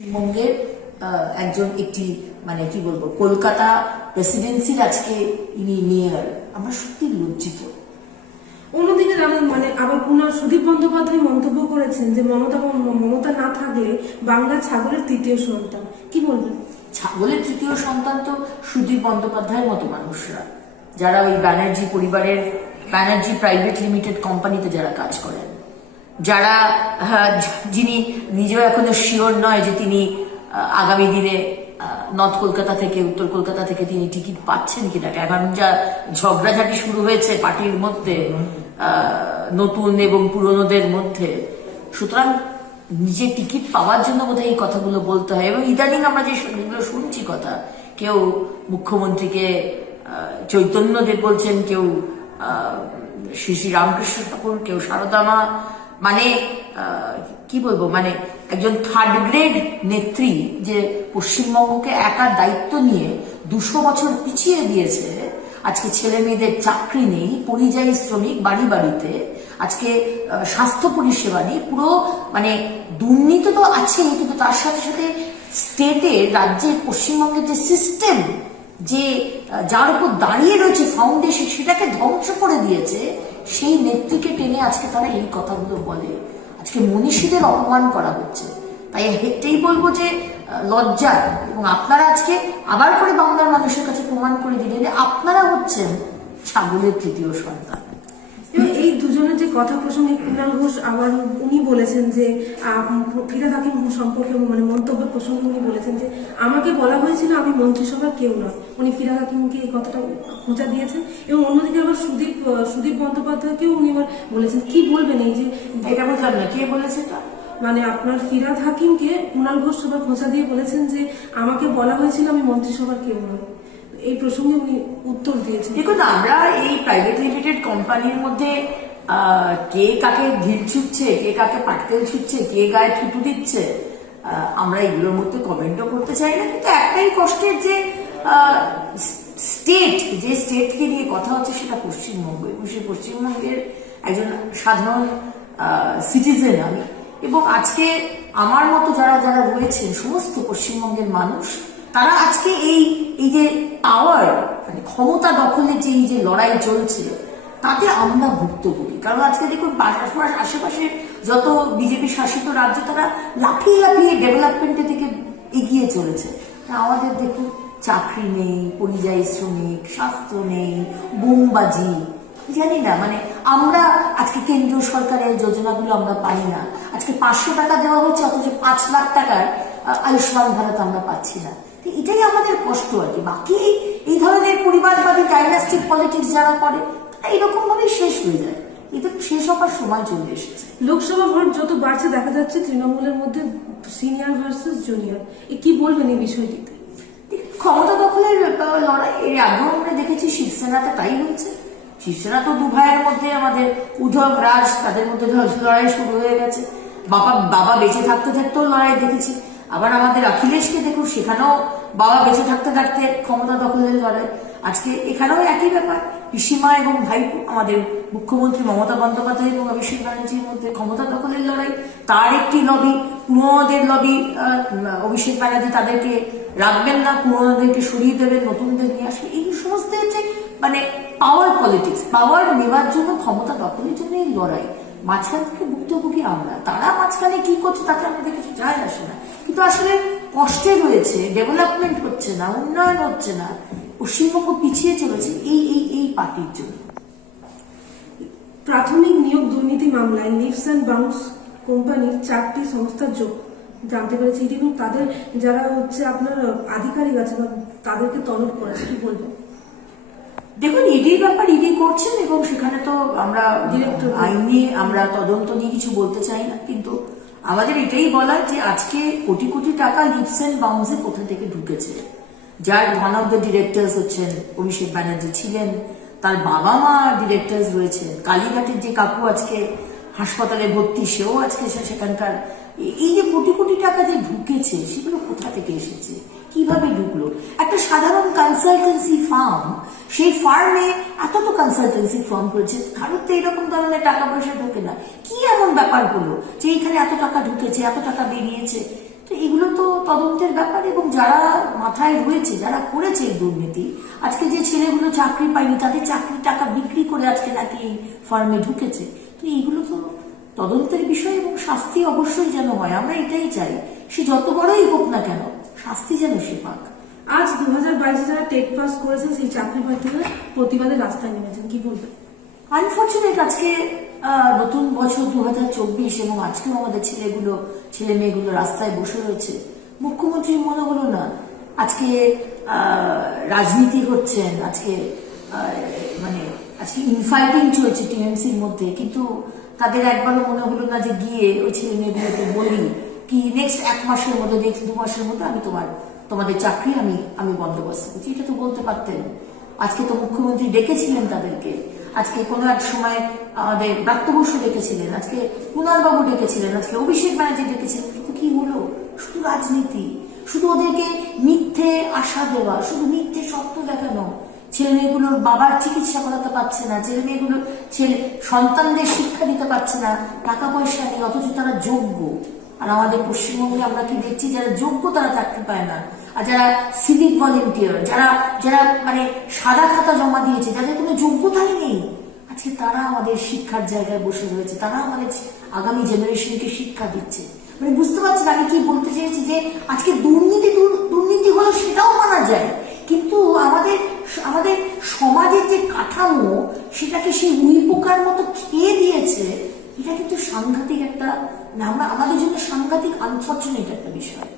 পশ্চিমবঙ্গের একজন একটি মানে কি বলব কলকাতা প্রেসিডেন্সির আজকে ইনি মেয়র আমরা সত্যি লজ্জিত। অন্যদিকে জানেন মানে আবার পুনর সুদীপ বন্দ্যোপাধ্যায় মন্তব্য করেছেন যে মমতা মমতা না থাকলে বাংলার ছাগলের তৃতীয় সন্তান। কি বলবেন? ছাগলের তৃতীয় সন্তান তো সুদীপ বন্দ্যোপাধ্যায়ের মতো মানুষরা। যারা ওই ব্যানার্জি পরিবারের ব্যানার্জি প্রাইভেট লিমিটেড কোম্পানিতে যারা কাজ করেন। যারা হ্যাঁ, যিনি নিজেও এখনও শিওর নয় যে তিনি আগামী দিনে নর্থ কলকাতা থেকে উত্তর কলকাতা থেকে তিনি টিকিট পাচ্ছেন কিনা। এখন যা ঝগড়াঝাটি শুরু হয়েছে পার্টির মধ্যে নতুন এবং পুরনোদের মধ্যে সুতরাং নিজে টিকিট পাওয়ার জন্য বোধহয় এই কথাগুলো বলতে হয়। এবং ইদানিং আমরা যে শুনছি কথা কেউ মুখ্যমন্ত্রীকে আহ, চৈতন্য দেব বলছেন কেউ শ্রী শ্রী রামকৃষ্ণ ঠাকুর কেউ সারদামা মানে কি বলব মানে একজন থার্ড গ্রেড নেত্রী যে পশ্চিমবঙ্গকে একা দায়িত্ব নিয়ে দুশো বছর পিছিয়ে দিয়েছে, আজকে ছেলে মেয়েদের চাকরি নেই, পরিযায়ী শ্রমিক বাড়ি বাড়িতে, আজকে স্বাস্থ্য পরিষেবা নেই, পুরো মানে দুর্নীতি তো আছেই, কিন্তু তার সাথে সাথে স্টেটের রাজ্যের পশ্চিমবঙ্গের যে সিস্টেম যে যার উপর দাঁড়িয়ে রয়েছে ফাউন্ডেশন সেটাকে ধ্বংস করে দিয়েছে সেই নেত্রীকে টেনে আজকে তারা এই কথাগুলো বলে। আজকে মনীষীদের অপমান করা হচ্ছে। তাই এটাই বলব যে লজ্জায় লজ্জা এবং আপনারা আজকে আবার করে বাংলার মানুষের কাছে প্রমাণ করে দিলেন আপনারা হচ্ছেন ছাগলের তৃতীয় সন্তান। দুজনের যে কথা প্রসঙ্গে কুণাল ঘোষ আবার উনি বলেছেন যে ফিরাদ হাকিম সম্পর্কে মানে মন্তব্য প্রসঙ্গে উনি বলেছেন যে আমাকে বলা হয়েছিল আমি মন্ত্রিসভার কেউ নয়। উনি ফিরাদ হাকিমকে এই কথাটা খোঁজা দিয়েছেন এবং অন্যদিকে আবার সুদীপ সুদীপ বন্দ্যোপাধ্যায়কেও উনি আবার বলেছেন। কি বলবেন এই যে এটা বুঝলাম না কে বলেছে এটা? মানে আপনার ফিরাদ হাকিমকে কুণাল ঘোষ সবার খোঁজা দিয়ে বলেছেন যে আমাকে বলা হয়েছিল আমি মন্ত্রিসভার কেউ নয়। এই প্রসঙ্গে উনি উত্তর দিয়েছেন। দেখুন আমরা এই প্রাইভেট লিমিটেড কোম্পানির মধ্যে কে কাকে ঢিল ছুটছে কে কাকে পাটকেল ছুটছে কে গায়ে থুতু দিচ্ছে আমরা এগুলোর মধ্যে কমেন্টও করতে চাই না। কিন্তু একটাই কষ্টের যে স্টেট যে স্টেটকে নিয়ে কথা হচ্ছে সেটা পশ্চিমবঙ্গ। এবং সেই পশ্চিমবঙ্গের একজন সাধারণ সিটিজেন আমি। এবং আজকে আমার মতো যারা যারা রয়েছেন, সমস্ত পশ্চিমবঙ্গের মানুষ, তারা আজকে এই এই যে পাওয়ার মানে ক্ষমতা দখলের যে, এই যে লড়াই চলছে তাতে আমরা ভুক্তভোগী কারণ আজকে দেখুন পাশাপাশি আশেপাশে যত বিজেপি শাসিত রাজ্য, তারা লাফিয়ে লাফিয়ে ডেভেলপমেন্টের দিকে এগিয়ে চলেছে। আমাদের দেখুন, চাকরি নেই, পরিযায়ী শ্রমিক, স্বাস্থ্য নেই, বোমবাজি। জানি না মানে আমরা আজকে কেন্দ্রীয় সরকারের যোজনাগুলো আমরা পাই না। আজকে পাঁচশো টাকা দেওয়া হচ্ছে, অথচ পাঁচ লাখ টাকার আয়ুষ্মান ভারত আমরা পাচ্ছি না। তো এটাই আমাদের কষ্ট আর কি। বাকি এই ধরনের পরিবারবাদী ডাইনাস্টিক পলিটিক্স যারা করে তারা এরকম ভাবেই শেষ হয়ে যায়। এটা শেষ হওয়ার সময় চলে এসেছে। লোকসভা ভোট যত বাড়ছে দেখা যাচ্ছে তৃণমূলের মধ্যে সিনিয়র ভার্সেস জুনিয়র এ কি বলবেন এই বিষয়টিতে? ক্ষমতা দখলের লড়াই এর আগেও আমরা দেখেছি শিবসেনাতে তাই হচ্ছে। শিবসেনা তো দু ভাইয়ের মধ্যে আমাদের উদ্ধব রাজ তাদের মধ্যে ধর- লড়াই শুরু হয়ে গেছে। বাবা বাবা বেঁচে থাকতে থাকতেও লড়াই দেখেছি। আবার আমাদের অখিলেশকে দেখুন সেখানেও বাবা বেঁচে থাকতে থাকতে ক্ষমতা দখলের লড়াই। আজকে এখানেও একই ব্যাপার। পিসিমা এবং ভাইপো, আমাদের মুখ্যমন্ত্রী মমতা বন্দ্যোপাধ্যায় এবং অভিষেক ব্যানার্জির মধ্যে ক্ষমতা দখলের লড়াই। তার একটি লবি পুরোনোদের লবি অভিষেক ব্যানার্জি তাদেরকে রাখবেন না পুরোনোদেরকে সরিয়ে দেবেন, নতুনদের নিয়ে আসবে এই সমস্ত হচ্ছে মানে পাওয়ার পলিটিক্স পাওয়ার নেওয়ার জন্য ক্ষমতা দখলের জন্য এই লড়াই। মাঝখান থেকে ভুক্তভোগী আমরা। তারা মাঝখানে কি করছে তাতে আমাদের কিছু যায় আসে না। কিন্তু আসলে কষ্টে রয়েছে ডেভেলপমেন্ট হচ্ছে না, উন্নয়ন হচ্ছে না। পশ্চিমবঙ্গ পিছিয়ে চলেছে এই এই এই পার্টির জন্য। প্রাথমিক নিয়োগ দুর্নীতি মামলায় লিভস অ্যান্ড বাউন্স কোম্পানির চারটি সংস্থার যোগ জানতে পেরেছি। এটি এবং তাদের যারা হচ্ছে আপনার আধিকারিক আছে বা তাদেরকে তলব করেছে কি বলবেন দেখুন ইডির ব্যাপার ইডি করছেন এবং সেখানে তো আমরা আইনি আমরা তদন্ত নিয়ে কিছু বলতে চাই না কিন্তু আমাদের এটাই বলার যে আজকে কোটি কোটি টাকা লিপস এন্ড বাউন্সে কোথা থেকে ঢুকেছে। যার ওয়ান অফ দ্য ডিরেক্টরস হচ্ছেন অভিষেক ব্যানার্জি ছিলেন, তার বাবা মা ডিরেক্টরস রয়েছেন। কালীঘাটের যে কাকু আজকে হাসপাতালে ভর্তি, সেও আজকে সেখানকার। এই যে কোটি কোটি টাকা যে ঢুকেছে, সেগুলো কোথা থেকে এসেছে? কীভাবে ঢুকলো? একটা সাধারণ কনসালটেন্সি ফার্ম সেই ফার্মে এত তো কনসালটেন্সি ফার্ম করেছে কারোর তো এরকম ধরনের টাকা পয়সা ঢোকে না। কি এমন ব্যাপার হলো যে এখানে এত টাকা ঢুকেছে, এত টাকা বেরিয়েছে? তো এগুলো তো তদন্তের ব্যাপার এবং যারা মাথায় রয়েছে যারা করেছে এই দুর্নীতি আজকে যে ছেলেগুলো চাকরি পায়নি তাদের চাকরির টাকা বিক্রি করে আজকে নাকি এই ফার্মে ঢুকেছে। তো এইগুলো তো তদন্তের বিষয় এবং শাস্তি অবশ্যই যেন হয় আমরা এটাই চাই। সে যত বড়ই হোক না কেন শাস্তি যেন সে পাক। আজ দু হাজার বাইশে যারা টেট পাস করেছেন সেই চাকরি প্রার্থীরা প্রতিবাদে রাস্তায় নেমেছেন কি বলবেন? আনফর্চুনেট আজকে নতুন বছর দু হাজার চব্বিশ এবং আজকেও আমাদের ছেলেগুলো ছেলে মেয়েগুলো রাস্তায় বসে রয়েছে। মুখ্যমন্ত্রীর মনে হলো না, আজকে রাজনীতি হচ্ছেন, আজকে মানে আজকে ইনফাইটিং চলছে টিএমসির মধ্যে, কিন্তু তাদের একবারও মনে হলো না যে গিয়ে ওই ছেলে মেয়েগুলোকে বলি কি নেক্সট এক মাসের মধ্যে নেক্সট দু মাসের মধ্যে আমি তোমার, তোমাদের চাকরি আমি আমি বন্দোবস্ত করছি। এটা তো বলতে পারতেন। আজকে তো মুখ্যমন্ত্রী ডেকেছিলেন তাদেরকে। আজকে কোনো এক সময় আমাদের ব্রাত্য বসু ডেকেছিলেন, আজকে কুণাল বাবু ডেকেছিলেন, আজকে অভিষেক ব্যানার্জি ডেকেছিলেন। কিন্তু কি হলো? শুধু রাজনীতি, শুধু ওদেরকে মিথ্যে আশা দেওয়া, শুধু মিথ্যে সত্য দেখানো। ছেলে মেয়েগুলোর বাবার চিকিৎসা করাতে পারছে না, ছেলে মেয়েগুলো ছেলে সন্তানদের শিক্ষা দিতে পারছে না, টাকা পয়সা নেই, অথচ তারা যোগ্য। আর আমাদের পশ্চিমবঙ্গে আমরা কি দেখছি যারা যোগ্য তারা চাকরি পায় না। আর যারা সিভিক ভলেন্টিয়ার যারা যারা মানে সাদা খাতা জমা দিয়েছে, যাদের কোনো যোগ্যতাই নেই। আজকে তারা আমাদের শিক্ষার জায়গায় বসে রয়েছে, তারা আমাদের আগামী জেনারেশনকে শিক্ষা দিচ্ছে। মানে বুঝতে পারছেন, আমি কি বলতে চেয়েছি যে আজকে দুর্নীতি, দুর- দুর্নীতি হলো সেটাও মানা যায়। কিন্তু আমাদের আমাদের সমাজের যে কাঠামো, সেটাকে সেই উই পোকার মতো খেয়ে দিয়েছে, এটা কিন্তু সাংঘাতিক একটা না, আমরা আমাদের জন্য সাংঘাতিক আনফর্চুনেট একটা বিষয়।